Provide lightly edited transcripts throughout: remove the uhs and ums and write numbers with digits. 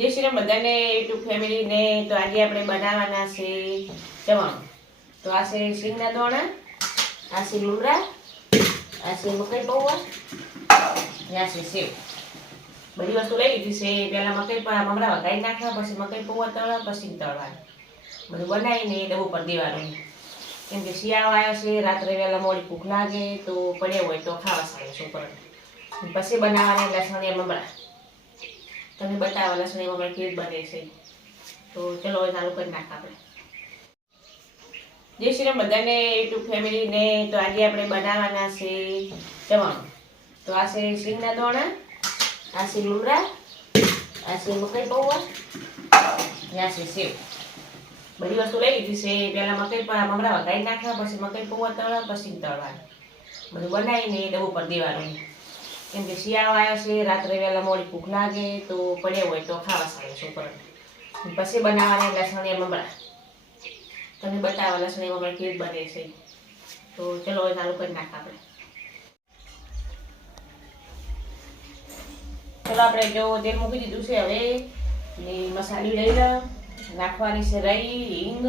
જય શ્રી રામ બધાને યુટ્યુબ ફેમિલીને. તો આજે આપણે બનાવવાના છે ચવાણું. તો આ છે સિંગના દોણા, આ છે મમરા, આ છે મકાઈ પૌવા, આ છે સેવ. બધી વસ્તુ લઈ લીધી છે. પહેલાં મમરા વઘારી નાખ્યા, પછી મકાઈ પૌવા તળવા, પછી તળવાનું બધું બનાવીને ડબ્બા ઉપર દેવાનું. કેમ કે શિયાળો આવ્યો છે, રાત્રે વહેલા મોડી ભૂખ લાગે તો પડ્યા હોય તો ખાવા સારું છોકરાને. પછી બનાવવાના લસણ એ મમરા. તમે બતાવો લસણ એ મમરા કેવી બને છે. તો ચલો હવે ચાલુ કરી નાખ આપણે. જય શ્રી રામ બધાને યુટ્યુબ ફેમિલીને. તો આજે આપણે બનાવવાના છે ચવાણું. તો આ છે સિંગના દોણા, આ છે મમરા, આ છે મકાઈ પૌવા, આ છે સેવ. બધી વસ્તુ લઈ લીધી છે. પહેલાં મમરા વઘારી નાખ્યા, પછી મકાઈ પૌવા તળવા, પછી તળવાનું બધું બનાવીને ડબ્બા ઉપર દેવાનું. કેમ કે શિયાળો આવ્યો છે, રાત્રે વહેલા મોડી ભૂખ લાગે તો પડ્યા હોય તો ખાવા સારું છોકરાને. પછી બનાવવાના લસણ એ મમરા. તમે બતાવો લસણ એ મમરા કેવી બને છે. તો ચલો હવે ચાલુ કરી નાખ આપણે. ચલો આપણે જો તેલ મૂકી દીધું છે. હવે મસાલી લઈ નાખવાની છે રહી, હિંગ.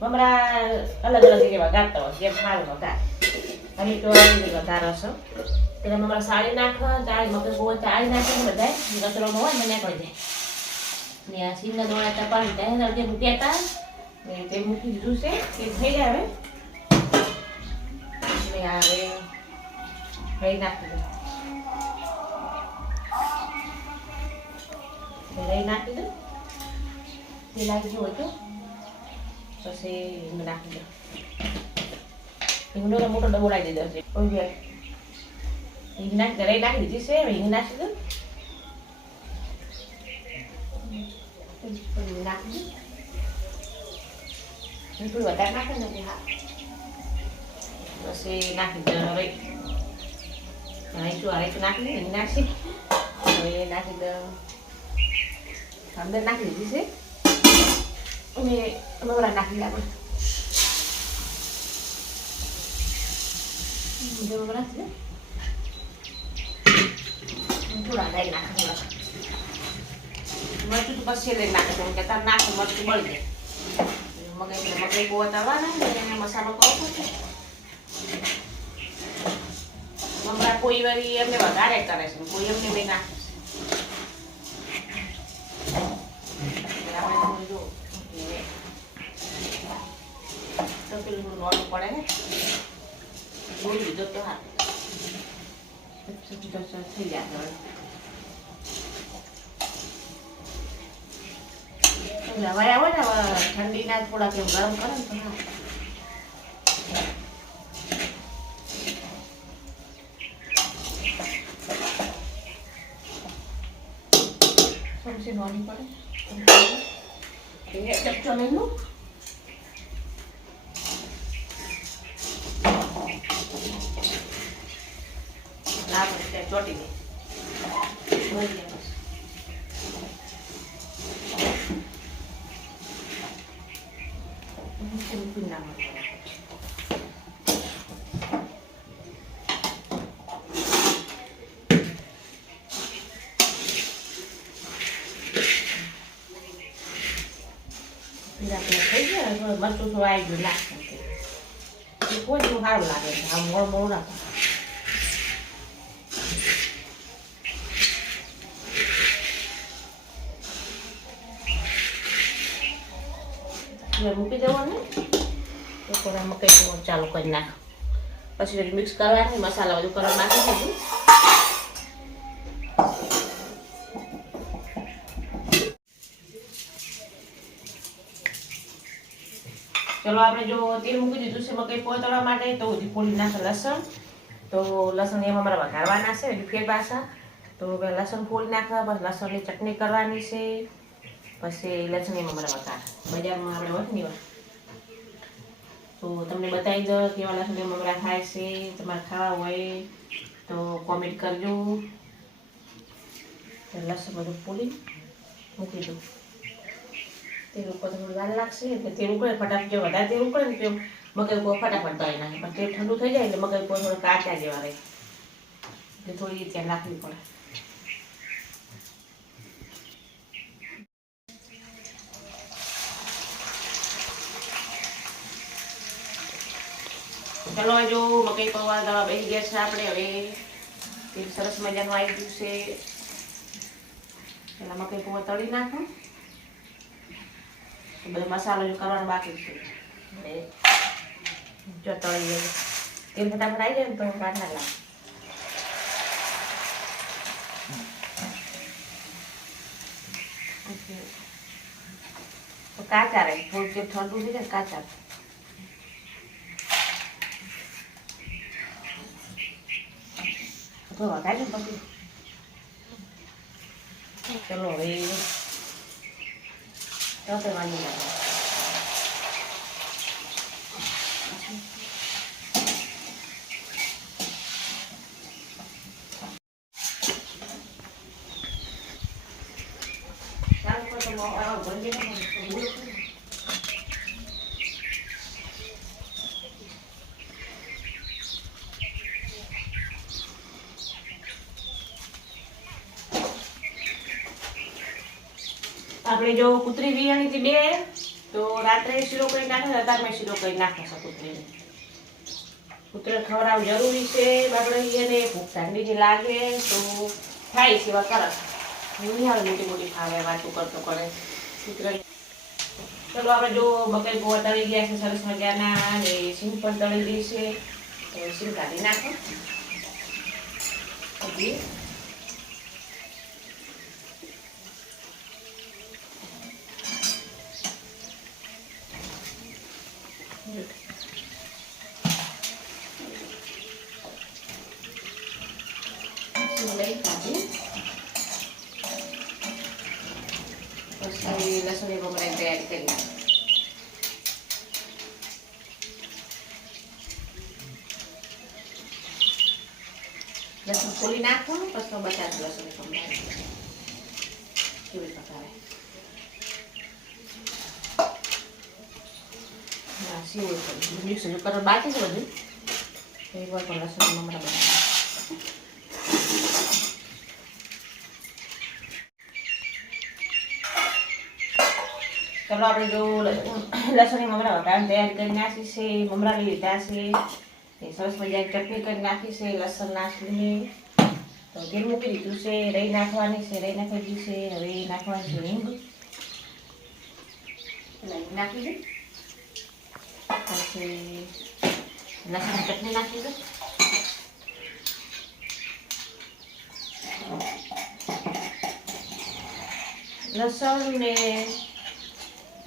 મમરા અલગ અલગ રીતે વઘારતા હોય જેમ સારું વઘાર. હવે તો વઘાર હશો એટલે મમરા સાળી નાખવા, ચાળી મકાઈ પૌવા ચાળી નાખીને બધા રસોડામાં હોય ને નીકળી જાય. ને આ સિંગના દોણા તપાવી ત્યાં જે મૂક્યા હતા ને તે મૂકી દીધું છે. તે થઈ જાય હવે. ને હવે રહી નાખી દો. રહી નાખી દો. તે લાગી ગયું હતું પછી હિંગ નાખી દો. હિંગનો મોટો ડબ્બો લાવી દીધો છે. હિંગ નાખી રહી નાખી દીધી છે. હિંગ નાખી દો. નાખી દો. થોડું વધારે નાખે ને હા. પછી નાખી દો. હવે શું હવે નાખી દે. હિંગ નાખી હવે નાખી દો. અંદર નાખી દીધી છે. અને મમરા નાખી દે આપણે. મમરા છે થોડા લઈ નાખે. મરચું તો પછી લઈ નાખે કે તાર નાખે મરચું બળી જાય. મકાઈ પૌવા તળવાના એને મસાલો કરવો છે. મમરા કોઈ વારી એમને વધારે કરે છે, કોઈ એમને લઈ નાખે છે. આપણે જો તો પેલું નોટું પડે ને બોલી દીધો તો હા થઈ જાય. હવાય આવે ને ઠંડીના થોડાક એમ ગરમ કરે ને તો હા. સમસી નોની પડે ચપચો લઈ લો. ચોટી દે થઈ ગયા. મરચું થોડું આવી ગયું નાખે કોઈ જેવું સારું લાગે છે. આ મોડું મોડું નાખો. મૂકી દેવાનું. તો થોડા મકાઈ પૌવા ચાલુ કરી નાખ. પછી મિક્સ કરવાનું. મસાલા બધું કરવા નાખી દીધું. ચલો આપણે જો તેલ મૂકી દીધું છે મકાઈ પૌવા તળવા માટે. તો ફોડી નાખે લસણ. તો લસણ એમાં અમારે વઘારવાના છે ફેર પાછા. તો લસણ ફોડી નાખવા, બસ લસણની ચટણી કરવાની છે. પછી લસણ એમાં અમારે વઘાર બજારમાં આપણે હોય ને તો તમને બતાવી દો કેવા લસણ મમરા થાય છે. તમારે ખાવા હોય તો કોમેન્ટ કરજો. લસણ બધું ફોડી મૂકી દો. તેલ ઉપર થોડું વાર લાગશે એટલે તેલ ઉકળે ફટાફટ. જો વધારે તેલ ઉકળે ને તો મકાઈ પૌવા ફટાફટ તળી નાખે. પણ તેલ ઠંડુ થઈ જાય એટલે મકાઈ પૌવા થોડા કાચા જેવા રહે એટલે થોડી ધ્યાન રાખવી પડે. ચલો જો મકાઈ પૌવા દવા બેસી ગયા છે આપણે. હવે તેલ સરસ મજાનું આવી ગયું છે. પેલા મકાઈ પૌવા તળી નાખો. બધો મસાલો જો કરવાનો બાકી છે. જો તળી જાય તેલ ફટાફટ આવી જાય ને તો વાર ના લાગે. તો કાચા રહે, થોડું જે ઠંડુ થઈ જાય કાચા. તો વગાડે પછી ચલો હવે તપેવાની લાગે. આપણે જો કૂતરી વિયાણી હતી 2 તો રાત્રે શીરો કરી નાખે, અત્યારે શીરો કરી નાખે છે કૂતરીને. કૂતરીને ખવડાવવું જરૂરી છે. આપણે એને ભૂખ ઠંડી લાગે તો થાય સેવા કરે. નહીં આવે મોટી મોટી ખાવે વાતું કરતો કરે કૂતરી. ચલો આપણે જો મકાઈ પૌવા તળી ગયા છે સરસ મજાના, અને સિંગ પણ તળી ગઈ છે. તો સિંગ કાઢી નાખો. પછી લસણ બમરાની તૈયારી કરી નાખો. લસણ ખોલી નાખો પછી બટાકા લસણ બમરાની કેવી પકાવે. મિક્સ કરવા બાકી છે બધું. એકવાર પણ લસણ મમરા બનાવે. ચલો આપણે જો લસણ મમરા વટાણ તૈયાર કરી નાખી છે. મમરા લીધા છે, સરસ મજાની ચટણી કરી નાખી છે લસણ નાખીને. તો તેલ મૂકી દીધું છે. રહી નાખવાની છે, રહી નાખી દીધી છે. હવે નાખવાની છે હિંગ. નાખી દે. પછી લસણ ચટણી નાખી દે. લસણ ને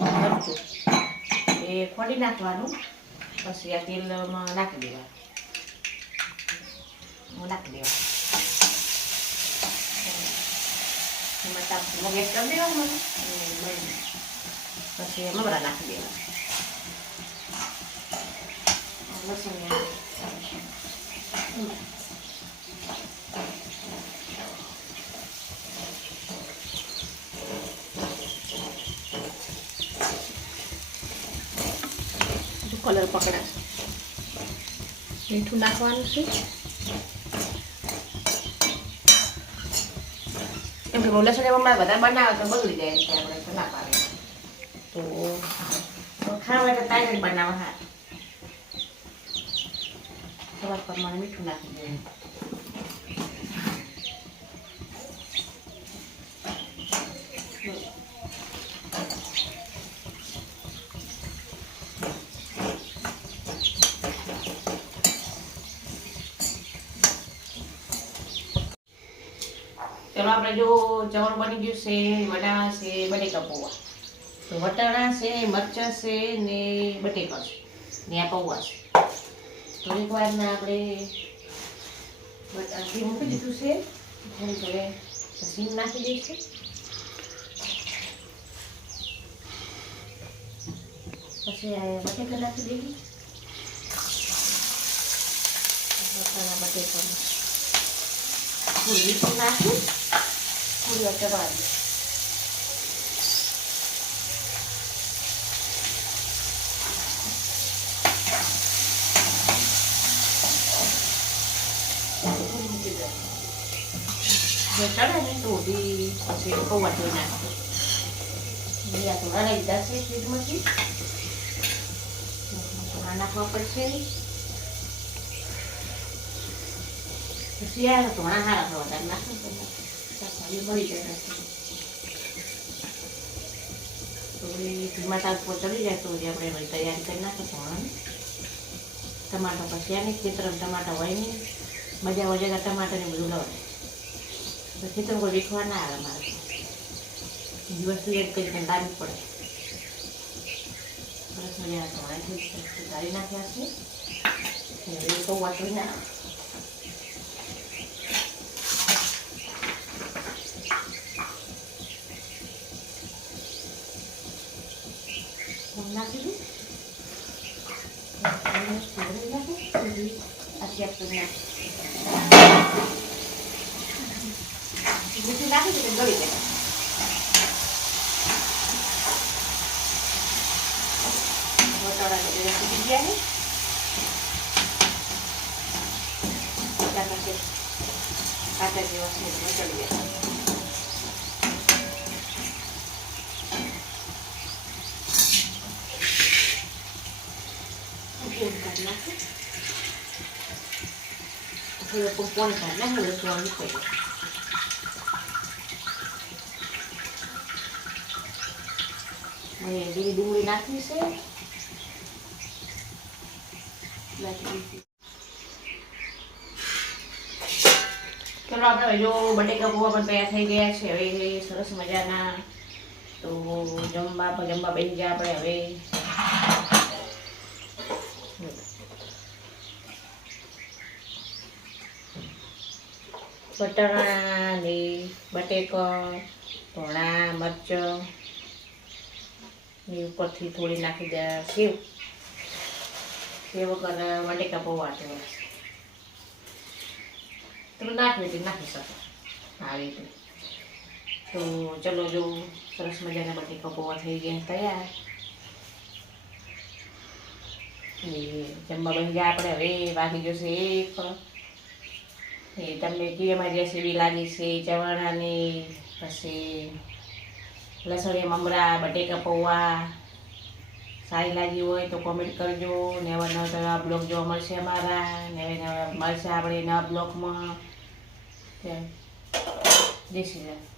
મરચું એ ફોડી નાખવાનું. પછી આ તેલમાં નાખી દેવાનું. એમાં ગેસ કરી દેવાનું. પછી મમરા નાખી દેવાના. કલર પકડાશે. મીઠું નાખવાનું છે. એમ કે લસણ હમણાં બધા બનાવે તો બગડી જાય છે. આપણે તો ના પાડે. તો ખાવા તો તાજ જ બનાવવા. હા, સ્વાદ પ્રમાણે મીઠું નાખી દેવું. ચલો આપણે જો ચવણ બની ગયું છે. બનાવવા છે બટેકા પૌવા. તો વટાણા છે, મરચાં છે ને બટેકા છે ને આ પૌવા છે. થોડીક વારમાં આપણે ઘી મૂકી દીધું છે. હવે સિંગ નાખી દઈશું. પછી બટેકા નાખી દઈએ. બટેકા થોડી મીઠું નાખી થોડી ચડવાની. ચડે ને તો પછી પૌવા ધોઈ નાખીએ. લીલા થોડા લઈ જશે ફ્રીજમાંથી નાખવા પડશે. શિયાળા તો ઘણા સારા વધારે નાખો તો શાકભાજી મળી જાય. તો એ ટમાટા ઉપર ચડી જાય તો આપણે તૈયારી કરી નાખો ભણવાની. ટમાટર પછી આની ખેતરમાં ટમાટા હોય નહીં, મજા વજેલા ટમાટરને બધું લવાય તો ખેતરમાં કોઈ વીખવા ના આવે મારે. વસ્તુ એડ કરીને લાવવી પડે. સરસ મજાના ટોણાથી ગાળી નાખ્યા છે. હવે તો વાટવી ના નાખી દઉં. નાખી દે ગળી જાય. કાચા જેવા ચડી ગયા. કાઢી નાખે પોણી કાઢી નાખે રસવાનું પડે. લીલી ડુંગળી નાખવી છે. ચલો આપણે જો બટેકા પૌવા પણ તૈયાર થઈ ગયા છે. હવે સરસ મજાના તો જમવા બેસી ગયા આપણે. હવે બટાણા ને બટેકા ધોણા મરચાં ની ઉપરથી થોડી નાખી દે સેવ વગર બટેકા પૌવા તો તમે નાખી શકો આવી રીતે. તો ચલો જો સરસ મજાના બટેકા પૌવા થઈ ગયા તૈયાર. જમવા બની ગયા આપણે. હવે વાગી જશે 1. તમને કેવી રેસીપી લાગી છે ચવાણાની, પછી લસણીયા મમરા બટેકા પૌવા સારી લાગી હોય તો કોમેન્ટ કરજો. નવા નવા બ્લોગ જોવા મળશે અમારા. નવા મળશે આપણે નવા બ્લોગમાં. જય શ્રી રામ.